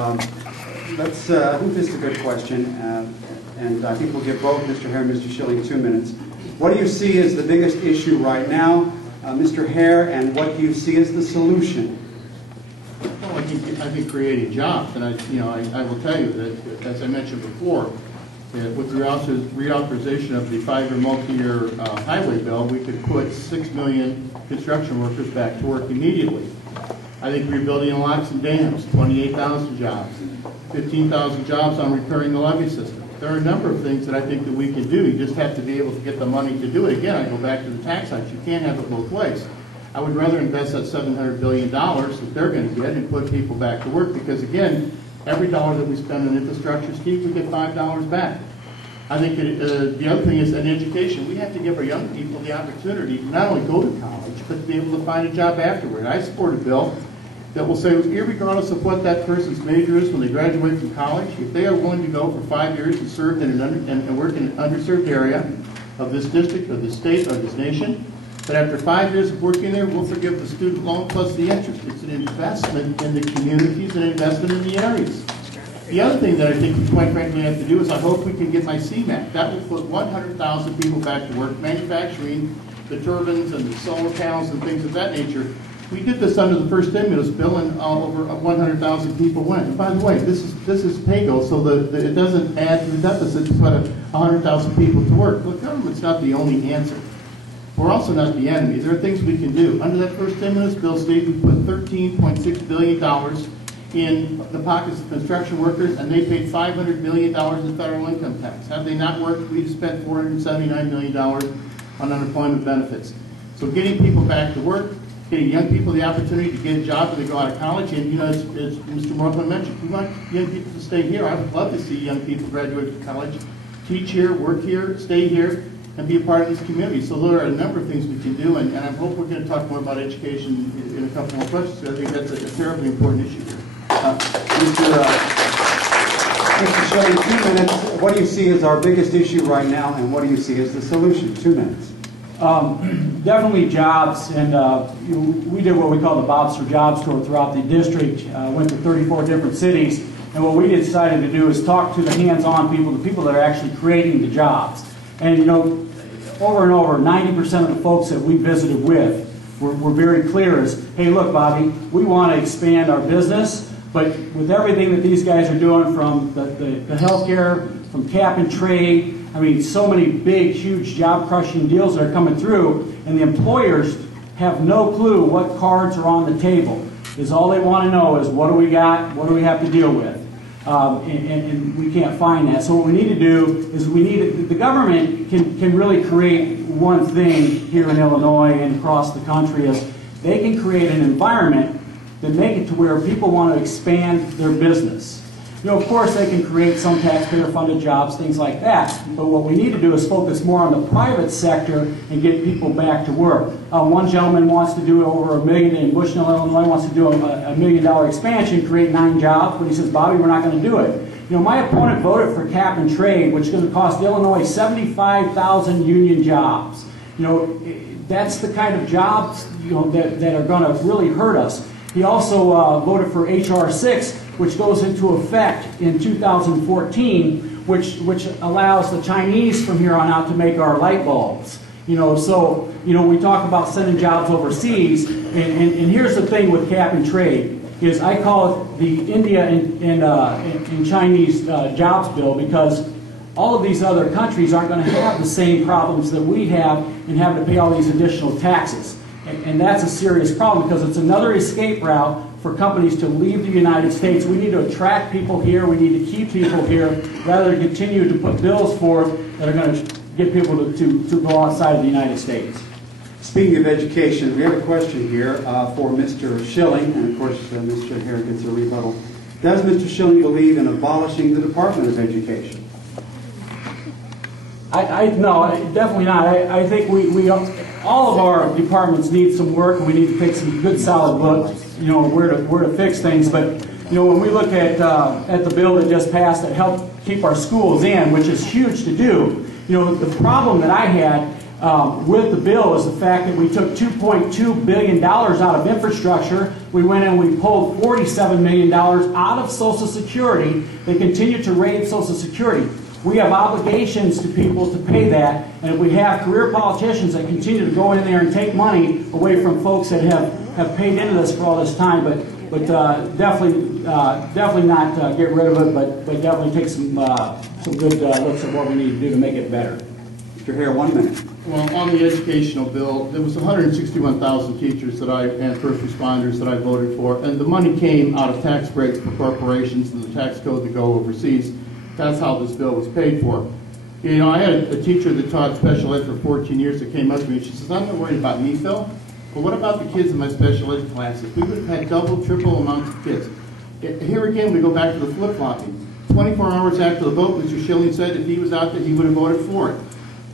I think this is a good question, and I think we'll give both Mr. Hare and Mr. Schilling 2 minutes. What do you see as the biggest issue right now, Mr. Hare, and what do you see as the solution? Well, I think creating jobs, and I will tell you that, as I mentioned before, with the reauthorization of the 5-year multi-year highway bill, we could put 6 million construction workers back to work immediately. I think rebuilding locks and dams, 28,000 jobs, 15,000 jobs on repairing the levee system. There are a number of things that I think that we can do. You just have to be able to get the money to do it. Again, I go back to the tax hikes. You can't have it both ways. I would rather invest that $700 billion that they're going to get and put people back to work, because again, every dollar that we spend on infrastructure, Steve, we get $5 back. I think the other thing is in education. We have to give our young people the opportunity to not only go to college, but to be able to find a job afterward. I support a bill that will say, irregardless of what that person's major is when they graduate from college, if they are willing to go for 5 years and serve and work in an underserved area of this district or this state or this nation, that after 5 years of working there, we'll forgive the student loan plus the interest. It's an investment in the communities and an investment in the areas. The other thing that I think we quite frankly have to do is I hope we can get my CMAC. That will put 100,000 people back to work manufacturing the turbines and the solar panels and things of that nature. We did this under the first stimulus bill, and over 100,000 people went. And by the way, this is pay-go, so it doesn't add to the deficit to put 100,000 people to work. Look, government's not the only answer. We're also not the enemy. There are things we can do. Under that first stimulus bill, Steve, we put $13.6 billion in the pockets of construction workers, and they paid $500 million in federal income tax. Had they not worked, we'd spent $479 million on unemployment benefits. So getting people back to work, getting young people the opportunity to get a job when they go out of college, and as Mr. Morthland mentioned, we want young people to stay here. I would love to see young people graduate from college, teach here, work here, stay here, and be a part of this community. So there are a number of things we can do, and I hope we're going to talk more about education in a couple more questions. I think that's a terribly important issue here. Mr. Schilling, 2 minutes. What do you see as our biggest issue right now, and what do you see as the solution? 2 minutes. Definitely jobs, and we did what we call the Bob's for Jobs tour throughout the district, went to 34 different cities, and what we decided to do is talk to the hands-on people, the people that are actually creating the jobs. And you know, over and over, 90% of the folks that we visited with were very clear as, hey look Bobby, we want to expand our business, but with everything that these guys are doing, from the healthcare, from cap and trade, I mean, so many big, huge job-crushing deals that are coming through, and the employers have no clue what cards are on the table. Is all they want to know is, what do we got, what do we have to deal with? And we can't find that. So what we need to do is the government can really create one thing here in Illinois and across the country, is they can create an environment that make it to where people want to expand their business. You know, of course, they can create some taxpayer-funded jobs, things like that. But what we need to do is focus more on the private sector and get people back to work. One gentleman wants to do over $1 million in Bushnell, Illinois, wants to do a $1 million expansion, create 9 jobs, but he says, Bobby, we're not going to do it. You know, my opponent voted for cap and trade, which is going to cost Illinois 75,000 union jobs. You know, that's the kind of jobs, you know, that are going to really hurt us. He also voted for H.R. 6, which goes into effect in 2014, which allows the Chinese from here on out to make our light bulbs. You know, so you know, we talk about sending jobs overseas, and here's the thing with cap and trade, is I call it the India and Chinese jobs bill, because all of these other countries aren't going to have the same problems that we have in having to pay all these additional taxes. And that's a serious problem, because it's another escape route for companies to leave the United States. We need to attract people here. We need to keep people here, rather than continue to put bills forth that are going to get people to go outside of the United States. Speaking of education, we have a question here for Mr. Schilling, and of course Mr. Hare gets a rebuttal. Does Mr. Schilling believe in abolishing the Department of Education? No, definitely not. I think all of our departments need some work, and we need to take some good solid look, you know, where to fix things. But you know, when we look at the bill that just passed that helped keep our schools in, which is huge to do, you know, the problem that I had with the bill is the fact that we took $2.2 billion out of infrastructure. We went and we pulled $47 million out of Social Security. They continue to raid Social Security. We have obligations to people to pay that, and if we have career politicians that continue to go in there and take money away from folks that have paid into this for all this time, but definitely not get rid of it, but definitely take some good looks at what we need to do to make it better. Mr. Hare, 1 minute. Well, on the educational bill, there was 161,000 teachers and first responders that I voted for, and the money came out of tax breaks for corporations and the tax code to go overseas. That's how this bill was paid for. You know, I had a teacher that taught special ed for 14 years that came up to me and she says, I'm not worried about me, Phil, but what about the kids in my special ed classes? We would have had double, triple amounts of kids. Here again, we go back to the flip-flopping. 24 hours after the vote, Mr. Schilling said if he was out there, he would have voted for it.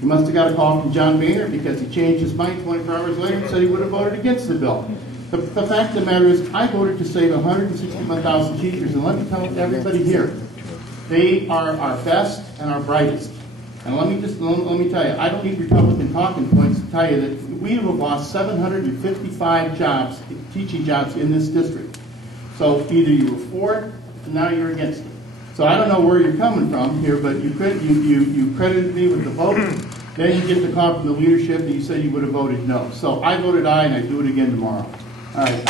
He must have got a call from John Boehner because he changed his mind 24 hours later and said he would have voted against the bill. The fact of the matter is, I voted to save 161,000 teachers, and let me tell everybody here, they are our best and our brightest. And let me tell you, I don't need Republican talking points to tell you that we have lost 755 jobs, teaching jobs in this district. So either you were for it, and now you're against it. So I don't know where you're coming from here, but you credited me with the vote. Then you get the call from the leadership, and you said you would have voted no. So I voted aye, and I do it again tomorrow. All right.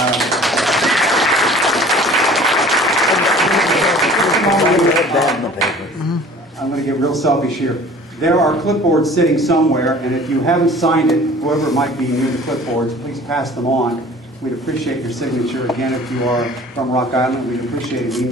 I'm going to get real selfish here. There are clipboards sitting somewhere, and if you haven't signed it, whoever might be near the clipboards, please pass them on. We'd appreciate your signature. Again, if you are from Rock Island, we'd appreciate an email.